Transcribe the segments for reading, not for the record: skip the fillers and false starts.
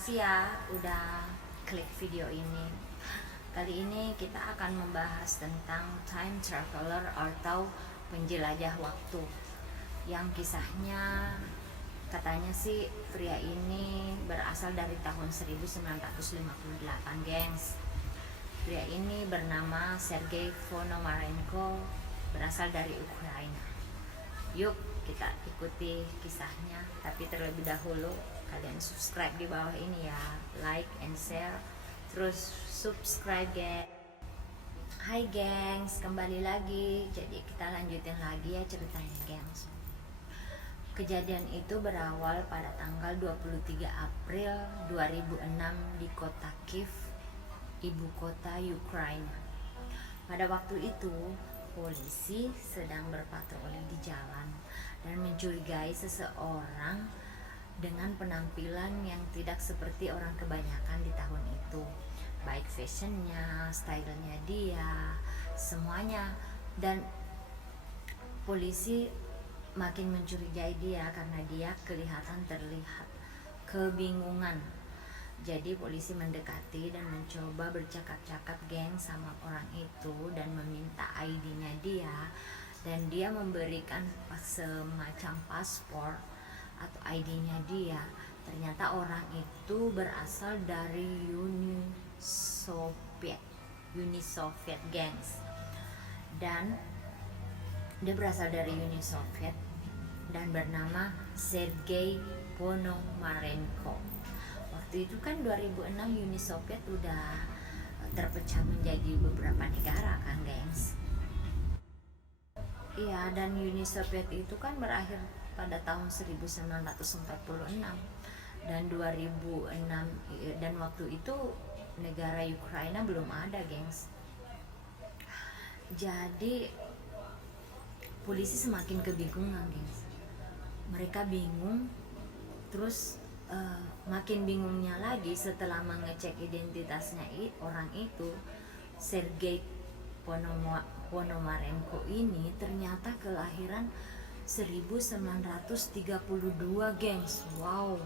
kasih ya udah klik video ini. Kali ini kita akan membahas tentang time traveler atau penjelajah waktu, yang kisahnya katanya sih pria ini berasal dari tahun 1958, gengs. Pria ini bernama Sergei Ponomarenko, berasal dari Ukraina. Yuk kita ikuti kisahnya, tapi terlebih dahulu kalian subscribe di bawah ini ya, like and share, terus subscribe guys. Hai gengs, kembali lagi. Jadi kita lanjutin lagi ya ceritanya gengs. Kejadian itu berawal pada tanggal 23 April 2006 di kota Kiev, ibu kota Ukraina. Pada waktu itu polisi sedang berpatroli di jalan dan mencurigai seseorang dengan penampilan yang tidak seperti orang kebanyakan di tahun itu, baik fashionnya, stylenya dia, semuanya. Dan polisi makin mencurigai dia karena dia terlihat kebingungan. Jadi polisi mendekati dan mencoba bercakap-cakap geng sama orang itu dan meminta ID-nya dia, dan dia memberikan semacam paspor atau ID-nya dia. Ternyata orang itu berasal dari Uni Soviet gengs, dan dia berasal dari Uni Soviet dan bernama Sergei Ponomarenko. Waktu itu kan 2006 Uni Soviet udah terpecah menjadi beberapa negara kan gengs. Iya, dan Uni Soviet itu kan berakhir pada tahun 1946 dan 2006, dan waktu itu negara Ukraina belum ada gengs. Jadi polisi semakin kebingungan gengs. Mereka bingung, terus makin bingungnya lagi setelah mengecek identitasnya orang itu. Sergei Ponomarenko ini ternyata kelahiran 1932 gengs. Wow.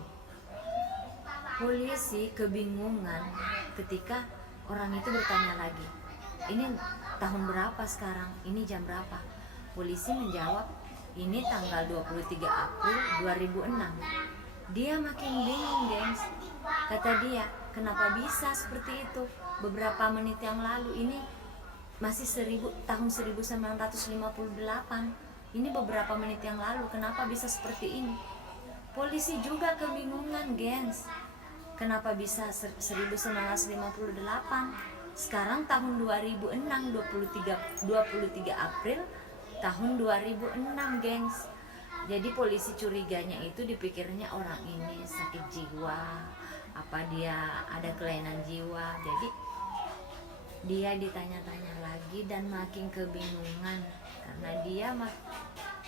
Polisi kebingungan ketika orang itu bertanya lagi, ini tahun berapa sekarang, ini jam berapa? Polisi menjawab, ini tanggal 23 April 2006. Dia makin bingung gengs. Kata dia, kenapa bisa seperti itu? Beberapa menit yang lalu, ini masih tahun 1958. Ini beberapa menit yang lalu, kenapa bisa seperti ini? Polisi juga kebingungan gengs. Kenapa bisa 1958? Sekarang tahun 2006, 23 April tahun 2006 gengs. Jadi polisi curiganya itu dipikirnya orang ini sakit jiwa, apa dia ada kelainan jiwa. Jadi dia ditanya-tanya lagi dan makin kebingungan karena dia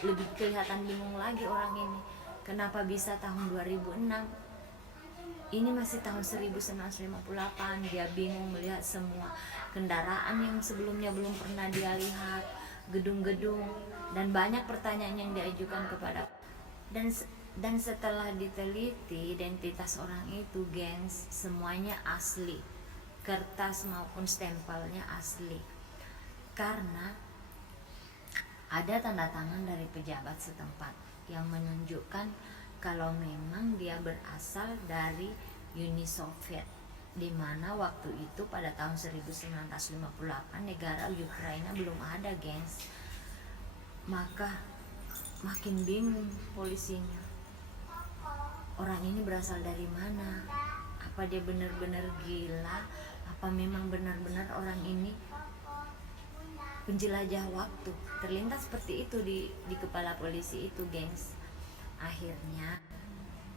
lebih kelihatan bingung lagi orang ini. Kenapa bisa tahun 2006? Ini masih tahun 1958. Dia bingung melihat semua kendaraan yang sebelumnya belum pernah dia lihat, gedung-gedung, dan banyak pertanyaan yang diajukan kepada. Dan setelah diteliti identitas orang itu gengs, semuanya asli, kertas maupun stempelnya asli, karena ada tanda tangan dari pejabat setempat yang menunjukkan kalau memang dia berasal dari Uni Soviet, di mana waktu itu pada tahun 1958 negara Ukraina belum ada gengs. Maka makin bingung polisinya, orang ini berasal dari mana? Apa dia benar-benar gila? Apa memang benar-benar orang ini penjelajah waktu? Terlintas seperti itu di kepala polisi itu gengs. Akhirnya,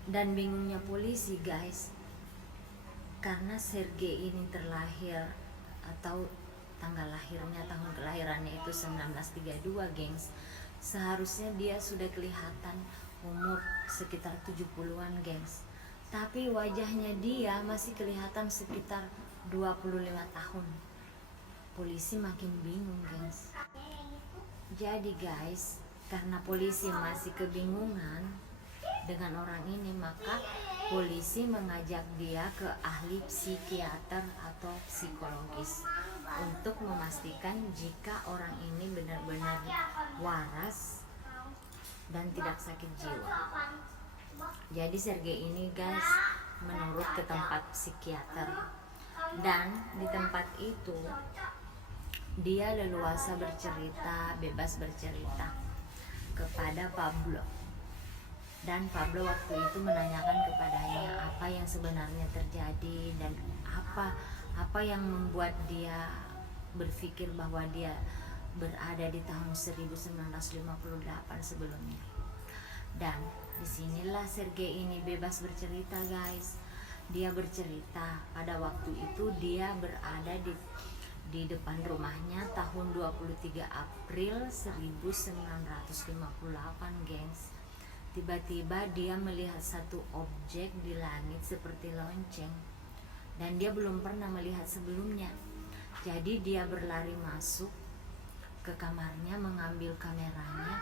dan bingungnya polisi guys, karena Sergei ini terlahir atau tanggal lahirnya, tahun kelahirannya itu 1932 gengs. Seharusnya dia sudah kelihatan umur sekitar 70-an gengs, tapi wajahnya dia masih kelihatan sekitar 25 tahun. Polisi makin bingung gengs. Jadi guys, karena polisi masih kebingungan dengan orang ini, maka polisi mengajak dia ke ahli psikiater atau psikologis untuk memastikan jika orang ini benar-benar waras dan tidak sakit jiwa. Jadi Sergei ini guys menurut ke tempat psikiater, dan di tempat itu dia leluasa bercerita, bebas bercerita kepada Pablo. Dan Pablo waktu itu menanyakan kepadanya apa yang sebenarnya terjadi dan apa yang membuat dia berpikir bahwa dia berada di tahun 1958 sebelumnya. Dan disinilah Sergei ini bebas bercerita guys. Dia bercerita pada waktu itu dia berada di depan rumahnya tahun 23 April 1958 gengs. Tiba-tiba dia melihat satu objek di langit seperti lonceng, dan dia belum pernah melihat sebelumnya. Jadi dia berlari masuk ke kamarnya, mengambil kameranya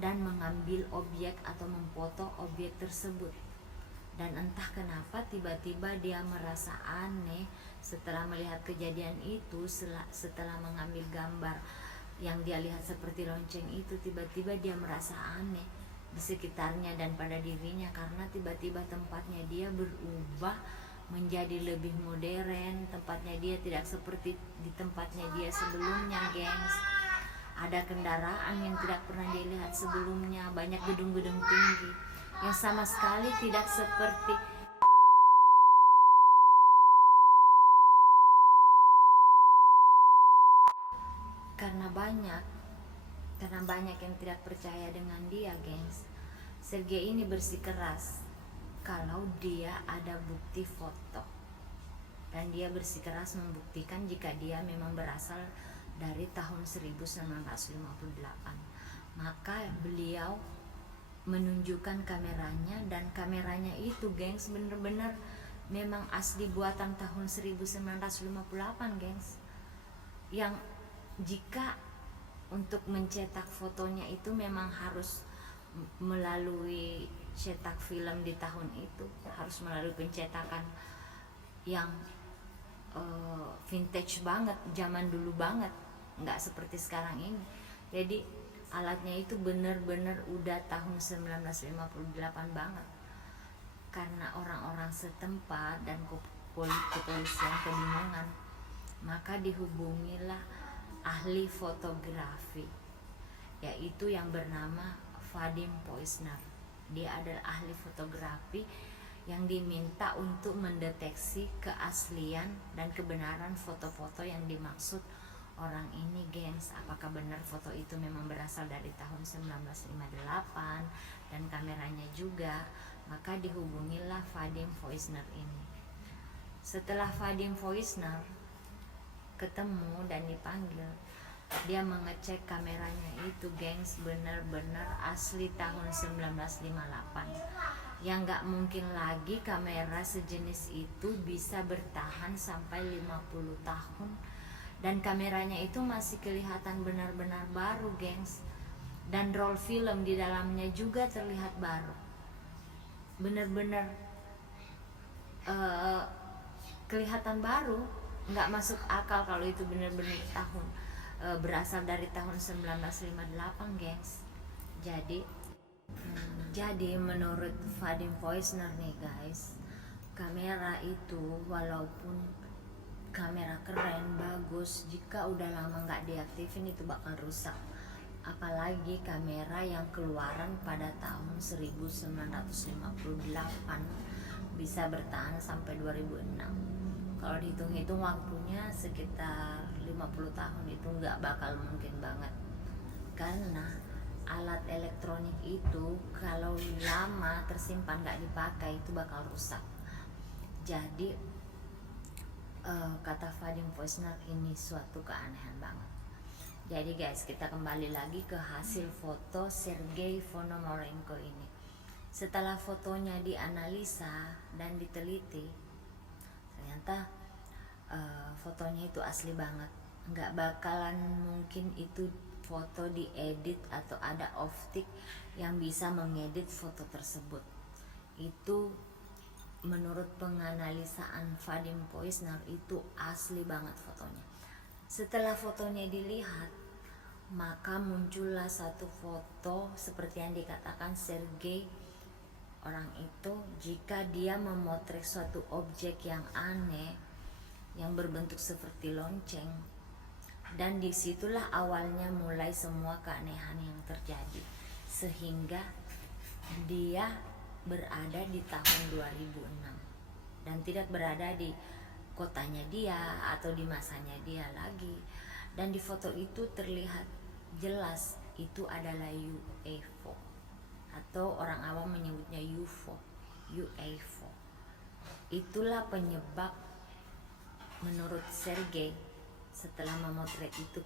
dan mengambil objek atau memfoto objek tersebut. Dan entah kenapa tiba-tiba dia merasa aneh setelah melihat kejadian itu. Setelah mengambil gambar yang dia lihat seperti lonceng itu, tiba-tiba dia merasa aneh di sekitarnya dan pada dirinya, karena tiba-tiba tempatnya dia berubah menjadi lebih modern. Tempatnya dia tidak seperti di tempatnya dia sebelumnya gengs. Ada kendaraan yang tidak pernah dilihat sebelumnya, banyak gedung-gedung tinggi yang sama sekali tidak seperti karena banyak yang tidak percaya dengan dia gengs. Sergei ini bersikeras kalau dia ada bukti foto, dan dia bersikeras membuktikan jika dia memang berasal dari tahun 1958. Maka beliau menunjukkan kameranya, dan kameranya itu gengs bener-bener memang asli buatan tahun 1958 gengs. Yang jika untuk mencetak fotonya itu memang harus melalui cetak film di tahun itu, harus melalui pencetakan yang vintage banget, zaman dulu banget, nggak seperti sekarang ini. Jadi alatnya itu bener-bener udah tahun 1958 banget. Karena orang-orang setempat dan kepolisian kebingungan, maka dihubungilah ahli fotografi, yaitu yang bernama Vadim Poisner. Dia adalah ahli fotografi yang diminta untuk mendeteksi keaslian dan kebenaran foto-foto yang dimaksud orang ini gengs. Apakah benar foto itu memang berasal dari tahun 1958 dan kameranya juga. Maka dihubungilah Vadim Poisner ini. Setelah Vadim Poisner ketemu dan dipanggil, dia mengecek kameranya itu gengs, benar-benar asli tahun 1958. Yang gak mungkin lagi kamera sejenis itu bisa bertahan sampai 50 tahun. Dan kameranya itu masih kelihatan benar-benar baru gengs. Dan roll film di dalamnya juga terlihat baru. Benar-benar kelihatan baru. Nggak masuk akal kalau itu benar-benar tahun berasal dari tahun 1958 gengs. Jadi menurut Vadim Poisner nih guys, kamera itu walaupun kamera keren, bagus, jika udah lama nggak diaktifin itu bakal rusak. Apalagi kamera yang keluaran pada tahun 1958 bisa bertahan sampai 2006. Kalau dihitung-hitung waktunya sekitar 50 tahun, itu nggak bakal mungkin banget. Karena alat elektronik itu kalau lama tersimpan nggak dipakai itu bakal rusak. Jadi kata Vadim Poisner ini suatu keanehan banget. Jadi guys, kita kembali lagi ke hasil foto Sergei Ponomarenko ini. Setelah fotonya dianalisa dan diteliti, ternyata fotonya itu asli banget. Nggak bakalan mungkin itu foto diedit atau ada optik yang bisa mengedit foto tersebut. Itu menurut penganalisaan Vadim Poisner itu asli banget fotonya. Setelah fotonya dilihat, maka muncullah satu foto seperti yang dikatakan Sergei. Orang itu jika dia memotret suatu objek yang aneh yang berbentuk seperti lonceng, dan disitulah awalnya mulai semua keanehan yang terjadi, sehingga dia berada di tahun 2006 dan tidak berada di kotanya dia atau di masanya dia lagi. Dan di foto itu terlihat jelas itu adalah UFO, atau orang awam menyebutnya UFO. Itulah penyebab menurut Sergei setelah memotret itu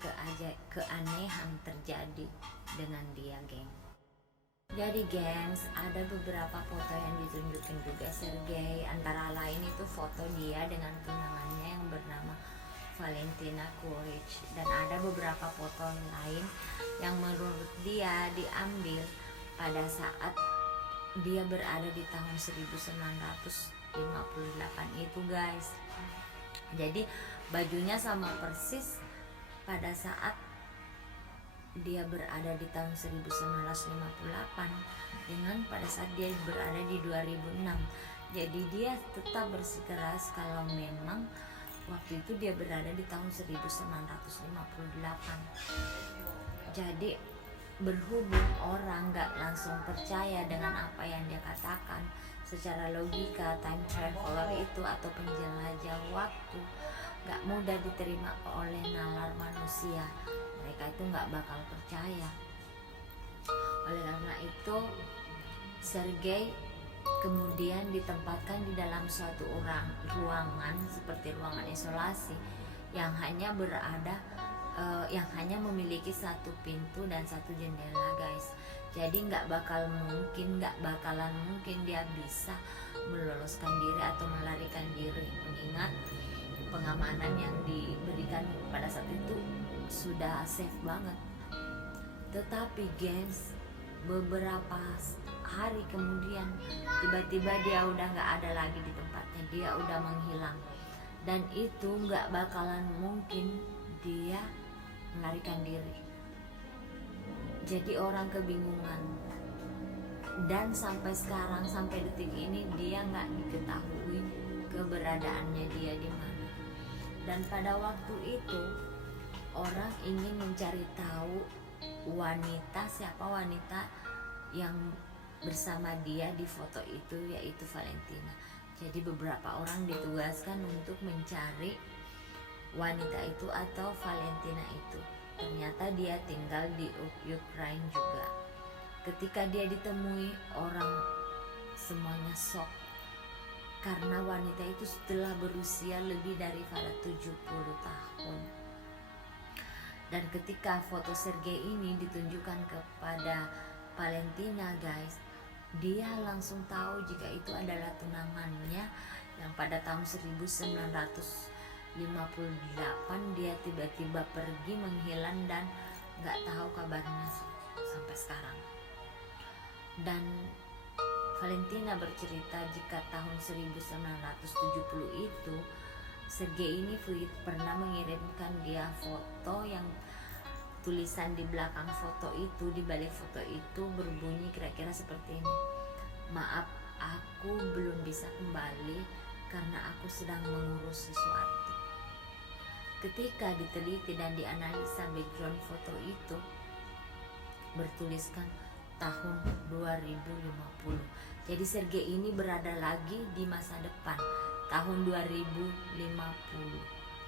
keanehan terjadi dengan dia, geng. Jadi gengs, ada beberapa foto yang ditunjukin juga Sergei, antara lain itu foto dia dengan tunangannya yang bernama Valentina Courage, dan ada beberapa foto lain yang menurut dia diambil pada saat dia berada di tahun 1958 itu, guys. Jadi bajunya sama persis pada saat dia berada di tahun 1958 dengan pada saat dia berada di 2006. Jadi dia tetap bersikeras kalau memang waktu itu dia berada di tahun 1958. Jadi berhubung orang gak langsung percaya dengan apa yang dia katakan, secara logika time traveler itu atau penjelajah waktu gak mudah diterima oleh nalar manusia. Mereka itu gak bakal percaya. Oleh karena itu Sergei kemudian ditempatkan di dalam suatu ruangan seperti ruangan isolasi yang hanya memiliki satu pintu dan satu jendela, guys. Jadi nggak bakalan mungkin dia bisa meloloskan diri atau melarikan diri, mengingat pengamanan yang diberikan pada saat itu sudah safe banget. Tetapi guys, beberapa hari kemudian tiba-tiba dia udah nggak ada lagi di tempatnya, dia udah menghilang, dan itu nggak bakalan mungkin dia melarikan diri. Jadi orang kebingungan, dan sampai sekarang, sampai detik ini dia nggak diketahui keberadaannya dia di mana. Dan pada waktu itu orang ingin mencari tahu siapa wanita yang bersama dia di foto itu, yaitu Valentina. Jadi beberapa orang ditugaskan untuk mencari wanita itu atau Valentina itu. Ternyata dia tinggal di Ukraina juga. Ketika dia ditemui, orang semuanya shock karena wanita itu setelah berusia lebih daripada 70 tahun. Dan ketika foto Sergei ini ditunjukkan kepada Valentina, guys, dia langsung tahu jika itu adalah tunangannya yang pada tahun 1958 dia tiba-tiba pergi menghilang dan gak tahu kabarnya sampai sekarang. Dan Valentina bercerita jika tahun 1970 itu Sergei ini pernah mengirimkan dia foto yang tulisan di belakang foto itu, di balik foto itu berbunyi kira-kira seperti ini: "Maaf, aku belum bisa kembali karena aku sedang mengurus sesuatu." Ketika diteliti dan dianalisa background foto itu, bertuliskan tahun 2050. Jadi Sergei ini berada lagi di masa depan, tahun 2050.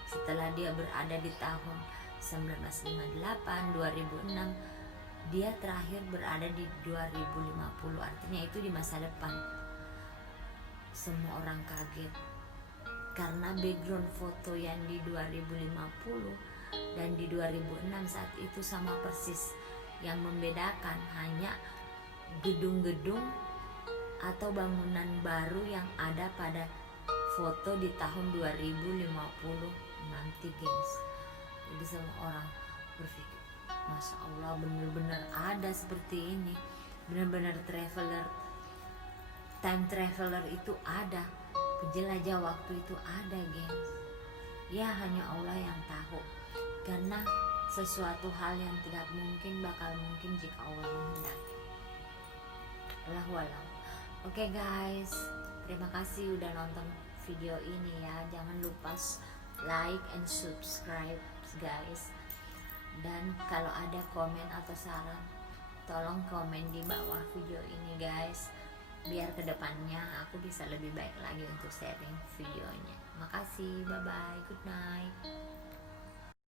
Setelah dia berada di tahun 1958, 2006, dia terakhir berada di 2050, artinya itu di masa depan. Semua orang kaget karena background foto yang di 2050 dan di 2006 saat itu sama persis. Yang membedakan hanya gedung-gedung atau bangunan baru yang ada pada foto di tahun 2050 nanti, guys. Jadi semua orang berpikir, Masya Allah, benar-benar ada seperti ini, benar-benar traveler time traveler itu ada, penjelajah waktu itu ada, gengs. Ya hanya Allah yang tahu, karena sesuatu hal yang tidak mungkin bakal mungkin jika Allah menghendaki. Allahu a'lam. Oke guys, terima kasih udah nonton video ini ya. Jangan lupa like and subscribe guys. Dan kalau ada komen atau saran, tolong komen di bawah video ini guys, biar kedepannya aku bisa lebih baik lagi untuk sharing videonya. Makasih, bye bye, good night.